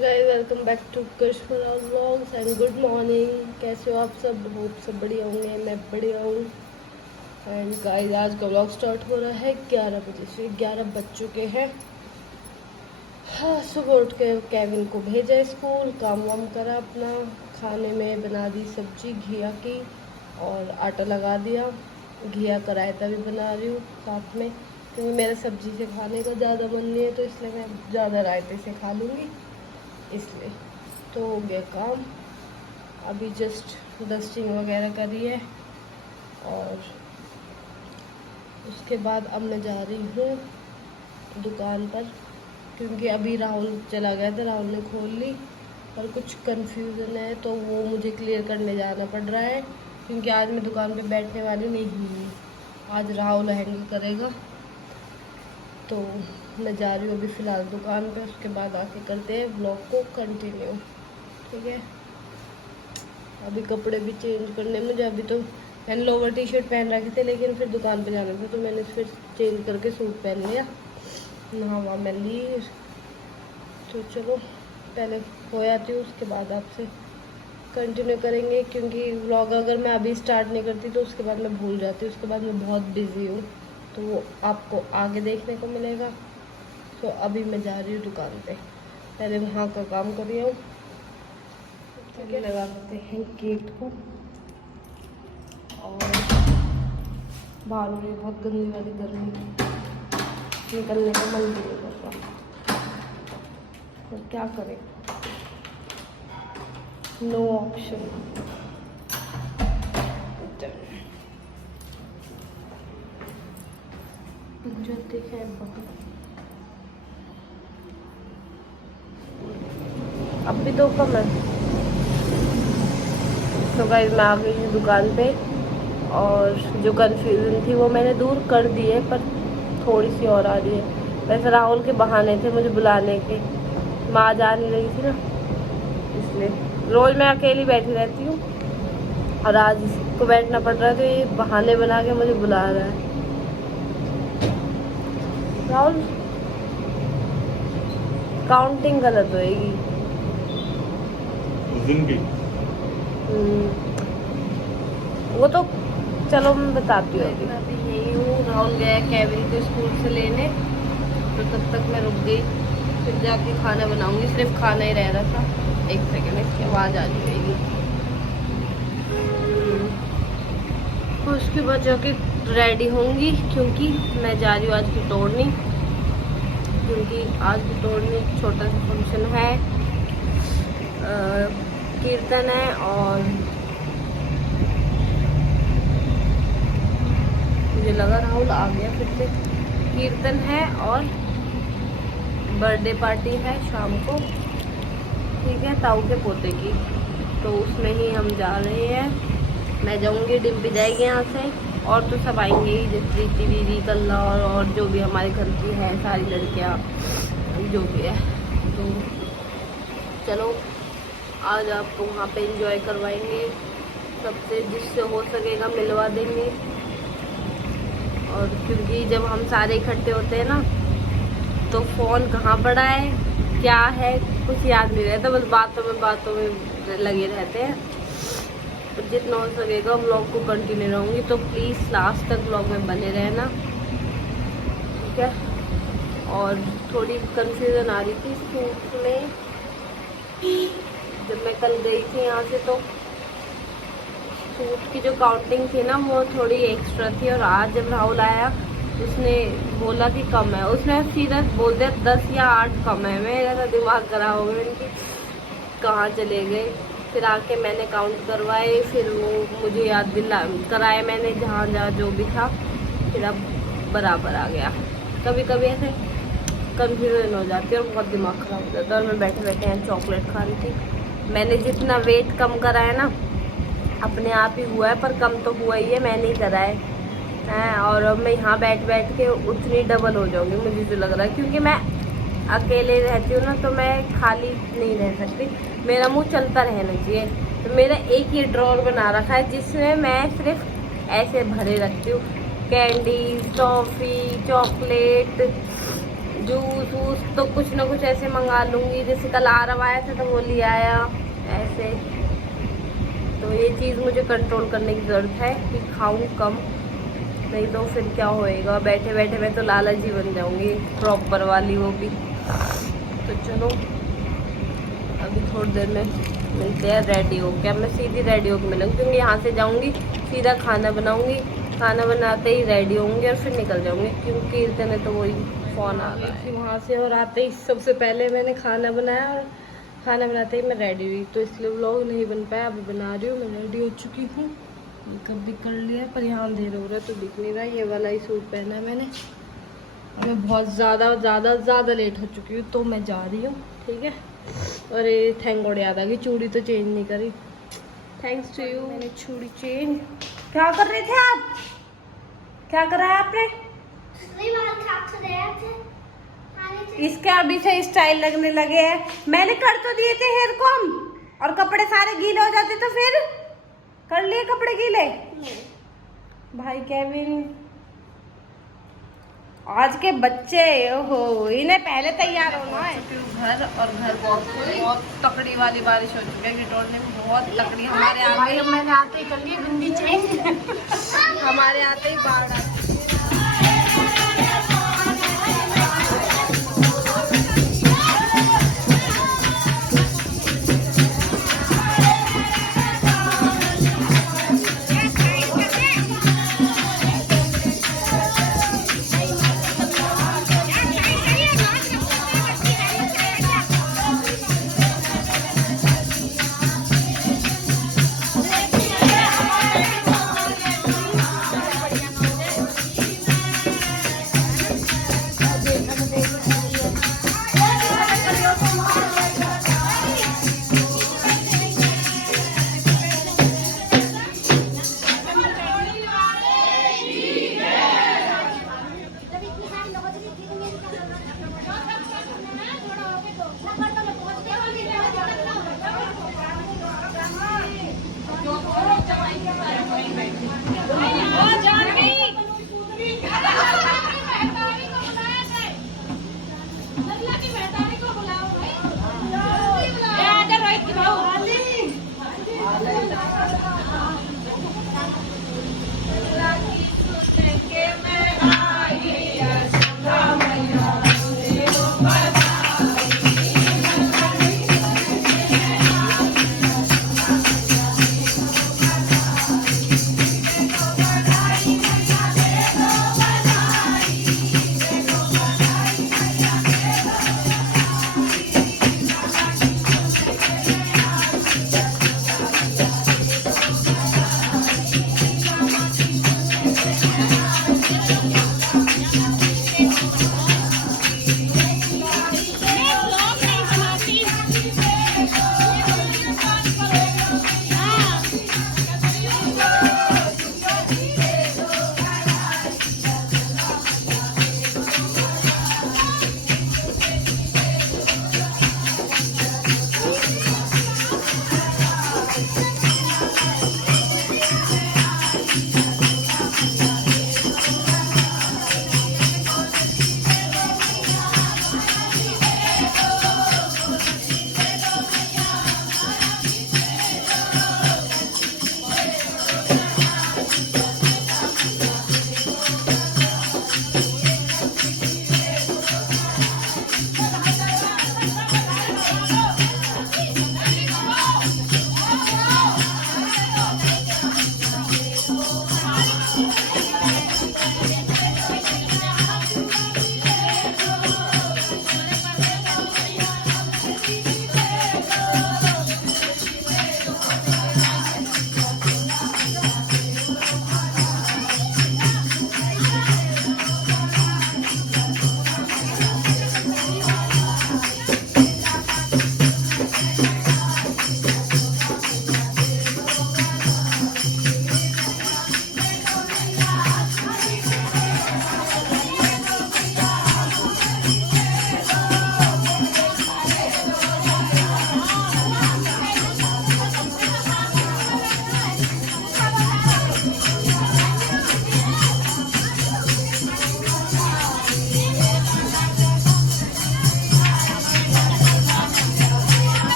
Guys, welcome back to Kashmira vlogs and good morning. कैसे हो आप सब? होप सब बढ़िया होंगे। मैं बढ़िया हूँ। एंड गाइस, आज का व्लॉग स्टार्ट हो रहा है 11 बजे से। 11 बज चुके हैं। हाँ, सुबह उठ के केविन को भेजा स्कूल, काम वाम करा अपना। खाने में बना दी सब्जी घिया की और आटा लगा दिया। घिया का रायता भी बना रही हूँ साथ में, क्योंकि मेरा सब्जी से खाने का ज़्यादा मन नहीं है, तो इसलिए मैं ज़्यादा रायते से खा लूँगी, इसलिए। तो हो गया काम। अभी जस्ट डस्टिंग वगैरह करी है और उसके बाद अब मैं जा रही हूँ दुकान पर, क्योंकि अभी राहुल चला गया था, राहुल ने खोल ली और कुछ कंफ्यूजन है तो वो मुझे क्लियर करने जाना पड़ रहा है, क्योंकि आज मैं दुकान पे बैठने वाली नहीं हूँ। आज राहुल हैंडल करेगा, तो मैं जा रही हूँ अभी फ़िलहाल दुकान पे। उसके बाद आके करते हैं ब्लॉग को कंटिन्यू, ठीक है। अभी कपड़े भी चेंज करने मुझे। अभी तो मैंने लोवर टी शर्ट पहन रखे थे, लेकिन फिर दुकान पे जाना था तो मैंने फिर चेंज करके सूट पहन लिया। नहा वहा मैं ली, तो चलो पहले हो आती हूँ, उसके बाद आपसे कंटिन्यू करेंगे। क्योंकि व्लॉग अगर मैं अभी स्टार्ट नहीं करती तो उसके बाद मैं भूल जाती हूँ, उसके बाद मैं बहुत बिज़ी हूँ, तो वो आपको आगे देखने को मिलेगा। तो अभी मैं जा रही हूँ दुकान पे, पहले वहाँ का काम कर रही हूँ। लगाते हैं गेट को, और बाहर हो रही बहुत गंदी वाली गर्मी, निकलने का मन भी नहीं कर रहा, तो क्या करें, नो ऑप्शन। जाते हैं बहुत, अब भी तो कम है। तो गाइस, मैं आ गई हूँ दुकान पे, और जो कन्फ्यूज़न थी वो मैंने दूर कर दी है, पर थोड़ी सी और आ रही है। वैसे राहुल के बहाने थे मुझे बुलाने के, माँ जा नहीं रही थी ना, इसलिए। रोज़ मैं अकेली बैठी रहती हूँ और आज इसको बैठना पड़ रहा है, तो ये बहाने बना के मुझे बुला रहा है। राहुल, काउंटिंग गलत होएगी दिन की। वो तो चलो मैं बताती हूँ। मैं अभी यही हूँ, राहुल गया केविन को स्कूल से लेने, तो तब तक मैं रुक गई। फिर जाके खाना बनाऊंगी, सिर्फ खाना ही रह रहा था। एक सेकेंड, इसकी आवाज़ आ जाएगी। उसके बाद जाके रेडी होंगी, क्योंकि मैं जा रही हूँ आज की तोड़नी, क्योंकि आज की तोड़नी एक छोटा सा फंक्शन है, कीर्तन है, और मुझे लगा राहुल आ गया फिर से। कीर्तन है और बर्थडे पार्टी है शाम को, ठीक है, ताऊ के पोते की, तो उसमें ही हम जा रहे हैं। मैं जाऊंगी, डिम्पी जाएगी यहाँ से, और तो सब आएंगे ही, जैसे प्रीति दीदी, कल्ला, और जो भी हमारे घर की है सारी लड़कियाँ, जो भी है। तो चलो आज आपको वहाँ पे एंजॉय करवाएंगे, सबसे जिससे हो सकेगा मिलवा देंगे। और क्योंकि जब हम सारे इकट्ठे होते हैं ना, तो फ़ोन कहाँ पड़ा है, क्या है, कुछ याद नहीं रहता, बस बातों में लगे रहते हैं। तो जितना हो सकेगा व्लॉग को कंटिन्यू रहूँगी, तो प्लीज़ लास्ट तक व्लॉग में बने रहना, ठीक है। और थोड़ी कंफ्यूजन आ रही थी सूट में, जब मैं कल गई थी यहाँ से, तो सूट की जो काउंटिंग थी ना वो थोड़ी एक्स्ट्रा थी, और आज जब राहुल आया उसने बोला कि कम है, उसने सीधा बोल दिया 10 या 8 कम है। मेरा दिमाग खराब हो गया, इनकी कहाँ चले गए। फिर आके मैंने काउंट करवाए, फिर वो मुझे याद दिला कराए मैंने जहाँ जहाँ जो भी था, फिर अब बराबर आ गया। कभी कभी ऐसे कन्फ्यूजन हो जाती है और बहुत दिमाग ख़राब हो जाता है। और मैं बैठे बैठे यहाँ चॉकलेट खा रही थी। मैंने जितना वेट कम करा है ना, अपने आप ही हुआ है, पर कम तो हुआ ही है, मैंने ही करा है। और अब मैं यहाँ बैठ बैठ के उतनी डबल हो जाऊँगी, मुझे तो लग रहा है, क्योंकि मैं अकेले रहती हूँ ना, तो मैं खाली नहीं रह सकती, मेरा मुंह चलता रहना चाहिए। तो मेरा एक ही ड्रॉर बना रखा है, जिसमें मैं सिर्फ ऐसे भरे रखती हूँ, कैंडी, टॉफ़ी, चॉकलेट, जूस वूस तो कुछ ना कुछ ऐसे मंगा लूँगी। जैसे कल आरव आया था तो वो ले आया ऐसे। तो ये चीज़ मुझे कंट्रोल करने की ज़रूरत है कि खाऊं कम, नहीं तो फिर क्या होएगा, बैठे बैठे मैं तो लालची बन जाऊंगी प्रॉपर वाली, वो भी। तो चलो अभी थोड़ी देर में मिलते हैं रेडी हो के। मैं सीधी रेडी होकर मिलूँगी क्योंकि यहाँ से जाऊँगी सीधा खाना बनाऊँगी, खाना बनाते ही रेडी होंगी और फिर निकल जाऊँगी क्योंकि कीर्तन है तो वही फ़ोन आ रहा है वहाँ से। और आते ही सबसे पहले मैंने खाना बनाया और खाना बनाते ही मैं रेडी हुई, तो इसलिए व्लॉग नहीं बन पाया। अभी बना रही हूँ, मैं रेडी हो चुकी हूँ, मेकअप भी कर लिया, पर यहाँ अंधेर हो रहा है तो दिख नहीं रहा। ये वाला ही सूट पहना है मैंने। मैं बहुत ज़्यादा लेट हो चुकी हूँ तो मैं जा रही हूँ, ठीक है। और ये थैंक गॉड याद आ गई, चूड़ी तो चेंज नहीं करी, थैंक्स टू यू। मैंने चूड़ी चेंज। क्या कर रहे थे आप? क्या करा है आपने? इसके अभी से स्टाइल लगने लगे हैं। मैंने कर तो दिए थे हेयर कॉम और कपड़े सारे गीले हो जाते तो फिर कर लिए कपड़े गीले। भाई केविन, आज के बच्चे ओहो, इन्हें पहले तैयार होना है। घर और घर बहुत तकड़ी वाली बारिश हो चुकी है गिटोड़ने में, बहुत तकड़ी। हमारे मैंने आते ही कर लिए बिंदी चेंज हमारे आते ही बाढ़ आ चुकी है।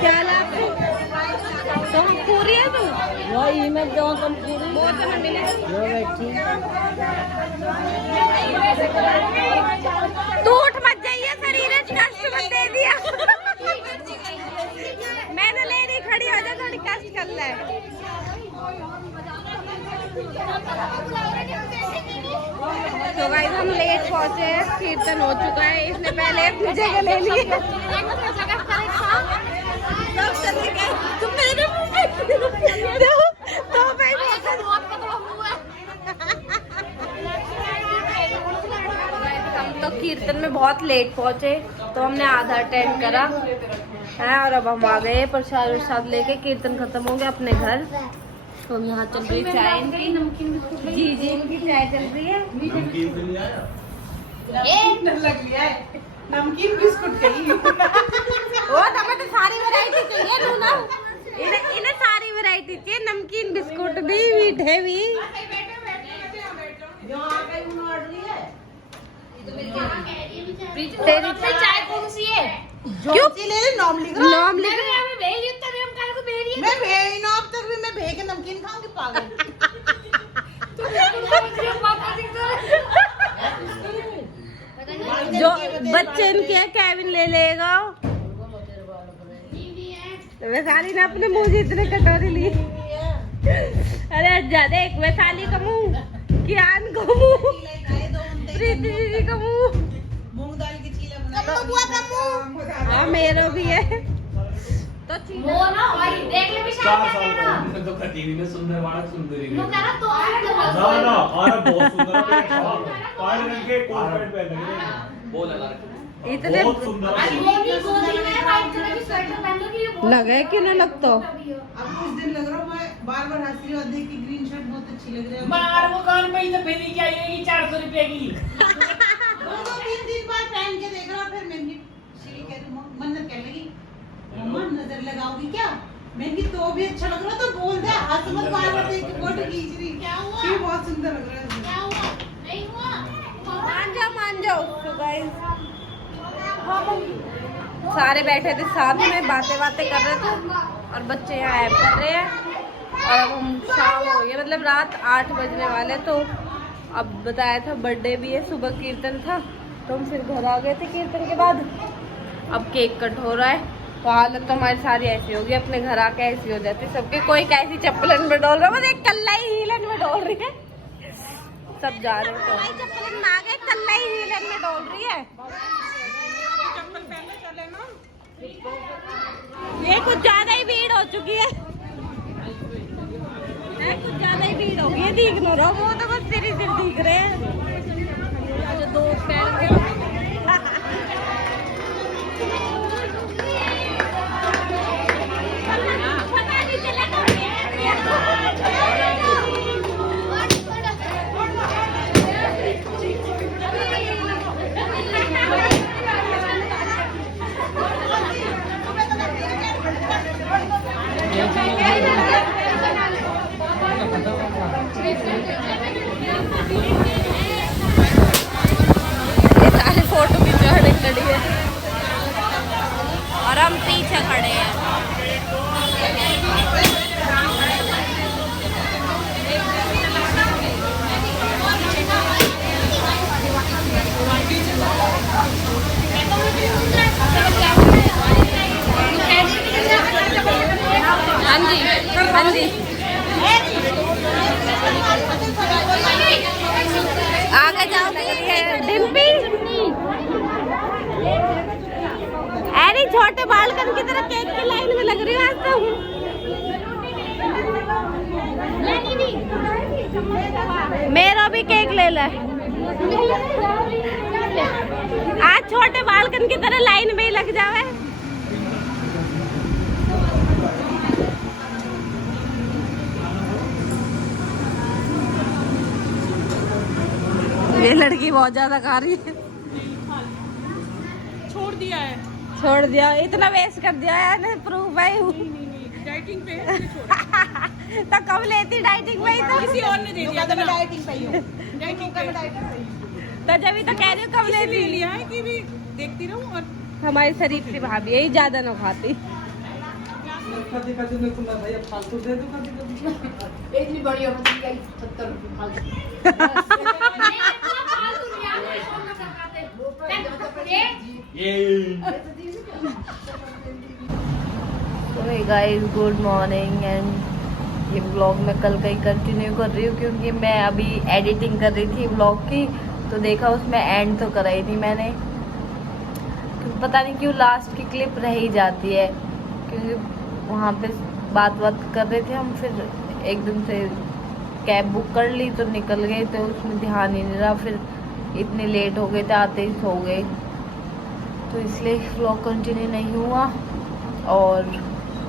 क्या लाभ तुम पूरी है तू वही मैं जाऊँ तुम पूरी बहुत समय मिले जो बैठी तू उठ मत जाइए शरीर कष्ट मत दे दिया मैं तो ले रही खड़ी हो जा थोड़ी कष्ट कर ले तो गाइस हम लेट पहुंचे हैं कीर्तन हो चुका है इसने पहले अपनी जगह ले ली तुम मेरे तो भाई हम तो कीर्तन में बहुत लेट पहुंचे तो हमने आधा अटेंड करा है और अब हम आ गए प्रसाद वरसाद लेके कीर्तन खत्म हो गया अपने घर तो हम यहाँ चल रही चाय नमकीन जी जी इनकी चाय चल रही है नमकीन बिस्कुट कहीं वो हमें तो सारी वैरायटी चाहिए ना इन्हें सारी वैरायटी चाहिए नमकीन बिस्कुट भी मीठे भी तेरी चाय कौन सी है क्यों ले नाम लिख मैं भेज ना अब तक भी मैं भेज के नमकीन खाऊंगी पागल जो बच्चे इनके हैं केविन ले लेगा वैशाली ने अपने मुंह से इतने कटोरी ली अरे ज्यादा एक वैशाली का मुंह कियान का मुंह प्रीति दीदी का मुंह मूंग दाल की चीला बना हाँ मेरा भी है तो वो ना और देख ले भी शायद क्या हमने तो टीवी में सुंदर बालक सुंदरी वो कह रहा तो ना और बहुत सुंदर काले रंग के कोट पैंट पहने हैं वो लगा रखे इतने बहुत सुंदर गोदी में व्हाइट कलर की स्वेटर पहन लो कि लगे कि नहीं लगता अब कुछ दिन लग रहा हूँ मैं बार बार हंस रही हूँ देख की ग्रीन शर्ट बहुत अच्छी लग रही है बाहर वो कान पे ही तो पहनी क्या आएगी 400 रुपए की 2-3 दिन बाद पहन के देख रहा फिर मैंने श्री कह रही मन्नत कहने लगी मम्मा नजर लगाओगी क्या मैंने की तो भी अच्छा लग रहा तो बोल दे हाथ मत बार बार देख के फोटो खींच रही क्या हुआ ये बहुत सुंदर लग रहा है क्या हुआ नहीं हुआ मान जाओ तो गाइस सारे बैठे थे साथ में बातें कर रहे थे और बच्चे यहाँ ऐप कर रहे हैं और अब हम शाम हो गई मतलब रात 8 बजने वाले तो अब बताया था बर्थडे भी है सुबह कीर्तन था तो हम फिर घर आ गए थे कीर्तन के बाद अब केक कट हो रहा है तो हालत तो हमारी सारी ऐसी होगी अपने घर आके ऐसी हो जाती सबके कोई कैसी चप्पलन में डोल रहा है एक कल्ला ही हीलन में डोल रही है सब जा रहे हैं तो चप्पलन में आ गए कल्ला ही हीलन में डोल रही है ये कुछ ज्यादा ही भीड़ हो चुकी है कुछ ज्यादा ही भीड़ हो गई है दिख नो रहा वो तो बस सिर दिख रहे हैं जो दो पैर फोटो खिंचाने खड़ी है और हम पीछे खड़े हैं हाँ जी हाँ जी आगे जाओ डिम्पी अरे छोटे बालकन की तरह केक की लाइन में लग रही है आज तो मेरा भी केक ले ले आज छोटे बालकन की तरह लाइन में ही लग जावे ये लड़की बहुत ज्यादा खा रही है छोड़ दिया इतना वेस्ट कर दिया है प्रूफ है डाइटिंग पे तो कब लेती डाइटिंग पे तो किसी और ने दे दिया था डाइटिंग पे डाइटिंग पे तो जब ही तो कह रही हूँ कब लेती लिया है कि भी देखती रहूं और हमारी शरीफ सी भाभी यही ज्यादा ना खाती कभी कभी मेरे को ना भैया फालतू दे दो कभी कभी इतनी बड़ी होना चाहिए 70 रुपये फालतू। ये तो hey guys, good morning. And ये व्लॉग मैं कल का ही कंटिन्यू कर रही हूँ क्योंकि मैं अभी एडिटिंग कर रही थी व्लॉग की, तो देखा उसमें एंड तो कराई थी मैंने, क्योंकि पता नहीं क्यों लास्ट की क्लिप रह ही जाती है, क्योंकि वहाँ पे बात कर रहे थे हम, फिर एकदम से कैब बुक कर ली तो निकल गए, तो उसमें ध्यान ही नहीं रहा, फिर इतने लेट हो गए थे, आते ही सो गए, तो इसलिए व्लॉग कंटिन्यू नहीं हुआ और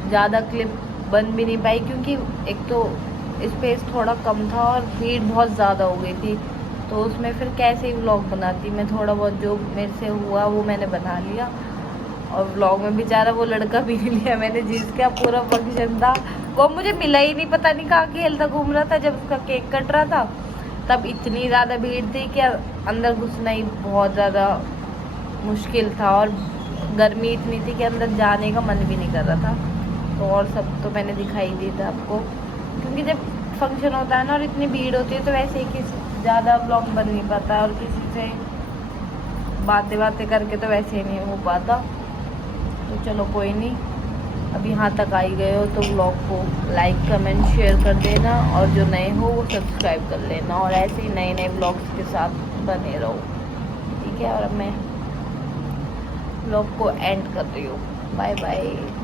ज़्यादा क्लिप बन भी नहीं पाई, क्योंकि एक तो स्पेस थोड़ा कम था और भीड़ बहुत ज़्यादा हो गई थी, तो उसमें फिर कैसे ही व्लॉग बनाती। मैं थोड़ा बहुत जो मेरे से हुआ वो मैंने बना लिया, और व्लॉग में बेचारा वो लड़का भी नहीं लिया मैंने जिसका पूरा फंक्शन था, वो मुझे मिला ही नहीं, पता नहीं कहाँ खेलता घूम रहा था। जब उसका केक कट रहा था तब इतनी ज़्यादा भीड़ थी कि अंदर घुसना ही बहुत ज़्यादा मुश्किल था, और गर्मी इतनी थी कि अंदर जाने का मन भी नहीं कर रहा था। तो और सब तो मैंने दिखाई दिया था आपको, क्योंकि जब फंक्शन होता है ना और इतनी भीड़ होती है तो वैसे ही किसी ज़्यादा ब्लॉग बन नहीं पाता, और किसी से बातें करके तो वैसे ही नहीं हो पाता। तो चलो कोई नहीं, अब यहाँ तक आई गए हो तो ब्लॉग को लाइक कमेंट शेयर कर देना, और जो नए हो वो सब्सक्राइब कर लेना, और ऐसे ही नए नए ब्लॉग्स के साथ बने रहो, ठीक है। और अब मैं ब्लॉग को एंड कर रही हूँ, बाय बाय।